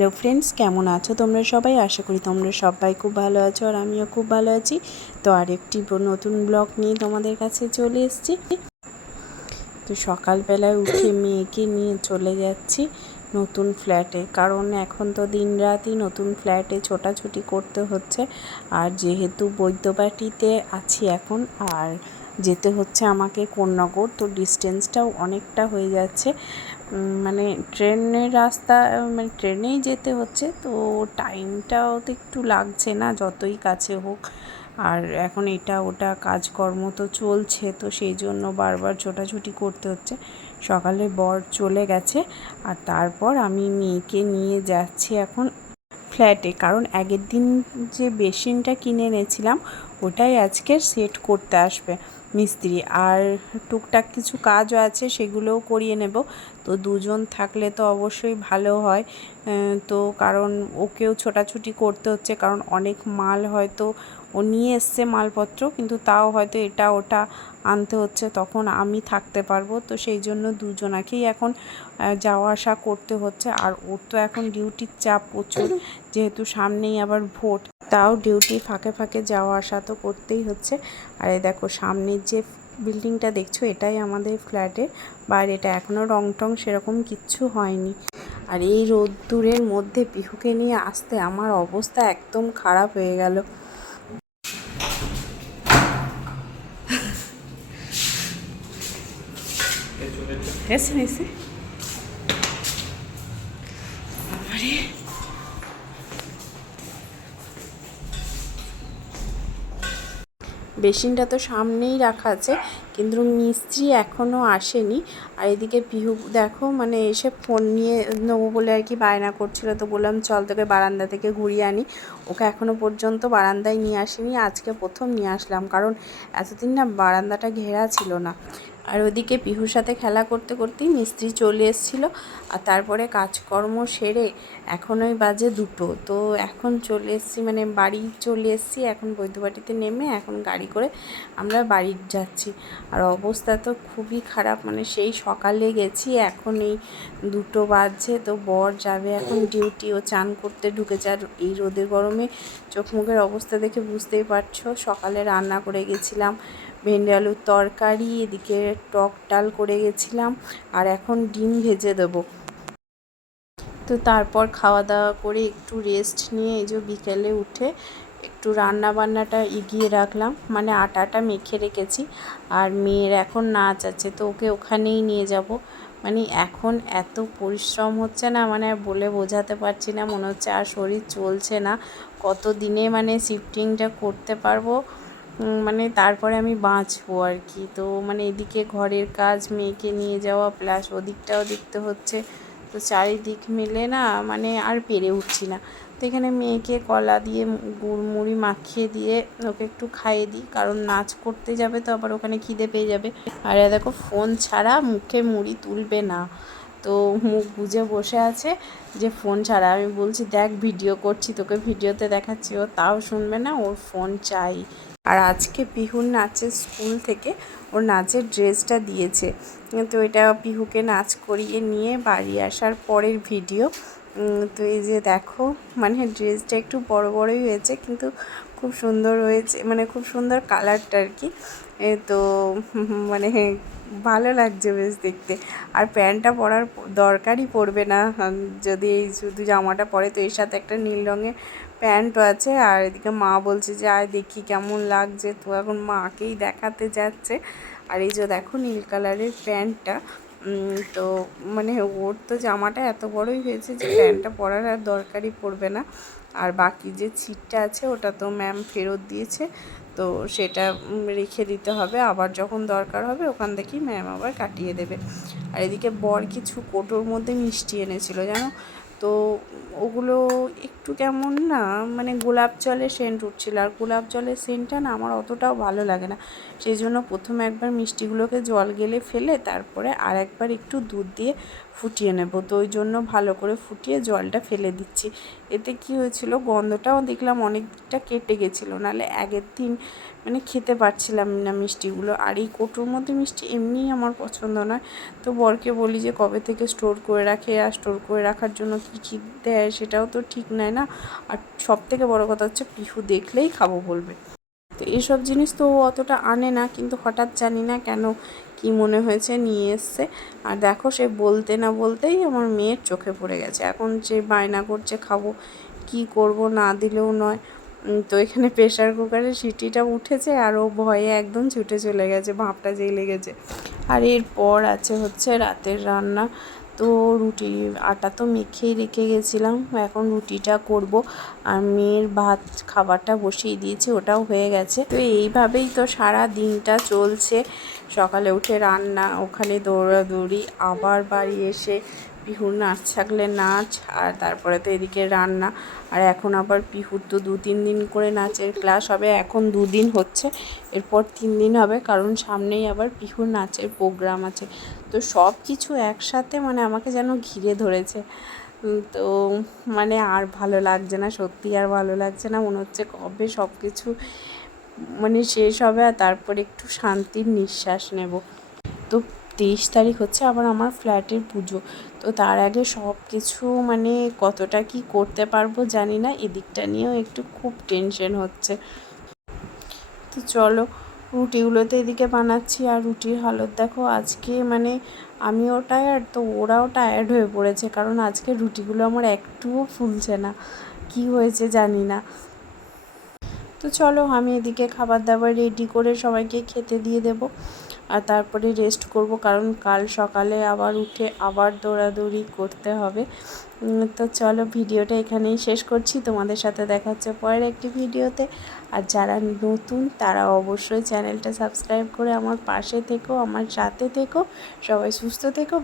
Hello friends, কেমন আছো তোমরা সবাই? আশা করি তোমরা সবাই খুব ভালো আছো আর আমিও খুব ভালো আছি। তো আরেকটি নতুন ব্লগ নিয়ে তোমাদের কাছে চলে এসেছি। তো সকালবেলায় উঠে মেয়েকে নিয়ে চলে যাচ্ছি নতুন ফ্ল্যাটে কারণ এখন তো দিনরাতই নতুন ফ্ল্যাটে ছোটাছুটি করতে হচ্ছে। আর যেহেতু বৈদ্যবাটিতে আছি এখন, আর যেতে হচ্ছে আমাকে কোন্নগর, তো ডিস্টেন্সটাও অনেকটা হয়ে যাচ্ছে। মানে ট্রেনের রাস্তা মানে ট্রেনেই যেতে হচ্ছে, তো টাইমটাও তো একটু লাগছে না, যতই কাছে হোক। আর এখন এটা ওটা কাজকর্ম তো চলছে, তো সেই জন্য বারবার ছোটাছুটি করতে হচ্ছে। সকালে বর চলে গেছে, আর তারপর আমি মেয়েকে নিয়ে যাচ্ছি এখন ফ্ল্যাটে, কারণ আগের দিন যে বেসিনটা কিনে এনেছিলাম, ওটাই আজকে সেট করতে আসবে মিস্ত্রি। আর টুকটাক কিছু কাজও আছে, সেগুলোও করিয়ে নেব। তো দুজন থাকলে তো অবশ্যই ভালো হয়। তো কারণ ওকেও ছোটাছুটি করতে হচ্ছে, কারণ অনেক মাল হয়তো ও নিয়ে এসছে মালপত্র, কিন্তু তাও হয়তো এটা ওটা আনতে হচ্ছে, তখন আমি থাকতে পারব। তো সেই জন্য দুজনাকেই এখন যাওয়া আসা করতে হচ্ছে। আর ওর তো এখন ডিউটির চাপ প্রচুর, যেহেতু সামনেই আবার ভোট, তাও ডিউটি ফাঁকে ফাঁকে যাওয়া আসা তো করতেই হচ্ছে। আর এই দেখো, সামনের যে বিল্ডিংটা দেখছ, এটাই আমাদের ফ্ল্যাটে বাইরে এটা এখনও রং টং সেরকম কিচ্ছু হয়নি। আর এই রোদ্দুরের মধ্যে পিহুকে নিয়ে আসতে আমার অবস্থা একদম খারাপ হয়ে গেল। এসে বেসিনটা তো সামনেই রাখা আছে, কিন্তু মিস্ত্রি এখনও আসেনি। আর এদিকে পিহু, দেখো মানে এসে ফোন নিয়ে নেব বলে আর কি বায়না করছিল, তো বললাম, চল তোকে বারান্দা থেকে ঘুরিয়ে আনি। ওকে এখনও পর্যন্ত বারান্দায় নিয়ে আসিনি, আজকে প্রথম নিয়ে আসলাম। কারণ এতদিন না বারান্দাটা ঘেরা ছিল না। আর ওদিকে পিহুর সাথে খেলা করতে করতেই মিস্ত্রি চলে এসেছিল আর তারপরে কাজকর্ম সেরে এখন ওই বাজে দুটো। তো এখন চলে এসেছি মানে বাড়ি চলে এসেছি, এখন বৈদ্যবাটিতে নেমে এখন গাড়ি করে আমরা বাড়ি যাচ্ছি। আর অবস্থা তো খুবই খারাপ মানে সেই সকালে গেছি, এখন এই দুটো বাজছে, তো বর যাবে এখন ডিউটি, ও চান করতে ঢুকেছে। আর এই রোদের গরমে চোখ মুখের অবস্থা দেখে বুঝতেই পারছ, সকালে রান্না করে গেছিলাম ভেন্ডি আলুর তরকারি, এদিকে টক ডাল করে গেছিলাম, আর এখন ডিম ভেজে দেবো। তো তারপর খাওয়া দাওয়া করে একটু রেস্ট নিয়ে এই যে বিকেলে উঠে একটু রান্না বান্নাটা এগিয়ে রাখলাম। মানে আটাটা মেখে রেখেছি, আর মেয়ের এখন নাচ আছে, তো ওকে ওখানেই নিয়ে যাব। মানে এখন এত পরিশ্রম হচ্ছে না মানে বলে বোঝাতে পারছি না, মনে হচ্ছে আর শরীর চলছে না। কত দিনে মানে শিফটিংটা করতে পারব? মানে তারপরে আমি বাঁচবো আর কি। তো মানে এদিকে ঘরের কাজ মেয়েকে নিয়ে যাওয়া প্লাস ওদিকটাও দেখতে হচ্ছে। তো চারিদিক মিলে না মানে আর পেরে উঠছি না। তো এখানে মেয়েকে কলা দিয়ে গুড় মুড়ি মাখিয়ে দিয়ে ওকে একটু খাইয়ে দিই। কারণ নাচ করতে যাবে তো আবার ওখানে খিদে পেয়ে যাবে। আর দেখো ফোন ছাড়া মুখে মুড়ি তুলবে না। তো মুখ বুজে বসে আছে যে ফোন ছাড়া। আমি বলছি, দেখ ভিডিও করছি, তোকে ভিডিওতে দেখাচ্ছি। ও তাও শুনবে না, ওর ফোন চাই। আর আজকে পিহুর নাচের স্কুল থেকে ওর নাচের ড্রেসটা দিয়েছে। তো এটা পিহুকে নাচ করিয়ে নিয়ে বাড়ি আসার পরের ভিডিও। তো এই যে দেখো মানে ড্রেসটা একটু বড় বড়ই হয়েছে, কিন্তু খুব সুন্দর হয়েছে মানে খুব সুন্দর কালারটা আর কি। তো মানে ভালো লাগছে বেশ দেখতে। আর প্যান্টটা পরার দরকারই পড়বে না, যদি এই শুধু জামাটা পরে, তো এর সাথে একটা নীল রঙের প্যান্টও আছে আর এদিকে মা বলছে যে, আয় দেখি কেমন লাগছে। তো এখন মাকেই দেখাতে যাচ্ছে। আর এই যে দেখো নীল কালারের প্যান্টটা তো মানে ওর তো জামাটা এত বড়ই হয়েছে যে, প্যান্টটা পরার আর দরকারই পড়বে না। আর বাকি যে ছিটটা আছে, ওটা তো ম্যাম ফেরত দিয়েছে। তো সেটা রেখে দিতে হবে। আবার যখন দরকার হবে, ওখান থেকেই ম্যাম আবার কাটিয়ে দেবে। আর এদিকে বর কিছু কোটোর মধ্যে মিষ্টি এনেছিল, জানো? তো ওগুলো একটু কেমন না মানে গোলাপ জলের সেন্ট উঠছিল। আর গোলাপ জলের সেন্টটা না আমার অতটাও ভালো লাগে না। সেই জন্য প্রথমে একবার মিষ্টিগুলোকে জল গেলে ফেলে, তারপরে আর একবার একটু দুধ দিয়ে ফুটিয়ে নেব। তো ওই জন্য ভালো করে ফুটিয়ে জলটা ফেলে দিচ্ছি। এতে কি হয়েছিল, গন্ধটাও দেখলাম অনেকটা কেটে গেছিল। নাহলে আগের দিন মানে খেতে পারছিলাম না মিষ্টিগুলো। আর এই কোটোর মধ্যে মিষ্টি এমনিই আমার পছন্দ নয়। তো বরকে বলি যে, কবে থেকে স্টোর করে রাখে? আর স্টোর করে রাখার জন্য কী কী দেয়? সেটাও তো ঠিক নয় না। আর সব থেকে বড় কথা হচ্ছে পিহু দেখলেই খাব বলবে। তো এসব জিনিস তো অতটা আনে না, কিন্তু হঠাৎ জানি না কেন কি মনে হয়েছে নিয়ে এসছে। আর দেখো সে বলতে না বলতেই আমার মেয়ের চোখে পড়ে গেছে। এখন যে বায়না করছে খাব, কি করব না দিলেও নয়। তো এখানে প্রেশার কুকারের সিটিটা উঠেছে আর ও ভয়ে একদম ছুটে চলে গেছে ভাপটা যেই লেগেছে। আর এরপর আছে হচ্ছে রাতের রান্না। তো রুটি, আটা তো মেখেই রেখে গেছিলাম। এখন রুটিটা করব। আর মেয়ের ভাত খাবারটা বসিয়ে দিয়েছি, ওটাও হয়ে গেছে। তো এইভাবেই তো সারা দিনটা চলছে। সকালে উঠে রান্না, ওখানে দৌড়াদৌড়ি, আবার বাড়ি এসে পিহুর নাচ থাকলে নাচ, আর তারপরে তো এদিকে রান্না। আর এখন আবার পিহুর তো দু তিন দিন করে নাচের ক্লাস হবে, এখন দুদিন হচ্ছে। এরপর তিন দিন হবে, কারণ সামনেই আবার পিহুর নাচের প্রোগ্রাম আছে। তো সব কিছু একসাথে মানে আমাকে যেন ঘিরে ধরেছে। তো মানে আর ভালো লাগছে না, সত্যি আর ভালো লাগছে না। মনে হচ্ছে কবে সব কিছু মানে শেষ হবে, আর তারপর একটু শান্তির নিঃশ্বাস নেব। তো তেইশ তারিখ হচ্ছে আবার আমার ফ্ল্যাটের পুজো। তো তার আগে সব কিছু মানে কতটা কি করতে পারব জানি না, এদিকটা নিয়েও একটু খুব টেনশন হচ্ছে। তো চলো, রুটিগুলোতে এদিকে বানাচ্ছি আর রুটির হালত দেখো আজকে মানে আমিও টায়ার্ড তো ওরাও টায়ার্ড হয়ে পড়েছে কারণ আজকে রুটিগুলো আমার একটুও ফুলছে না। কি হয়েছে জানি না। তো চলো আমি এদিকে খাবার দাবার রেডি করে সবাইকে খেতে দিয়ে দেব। আর তারপরে রেস্ট করব, কারণ কাল সকালে আবার উঠে আবার দৌড়াদৌড়ি করতে হবে। তো চলো ভিডিওটা এখানেই শেষ করছি। তোমাদের সাথে দেখা হচ্ছে পরের একটি ভিডিওতে। আর যারা নতুন, তারা অবশ্যই চ্যানেলটা সাবস্ক্রাইব করে আমার পাশে থেকো, আমার সাথে থেকো, সবাই সুস্থ থেকো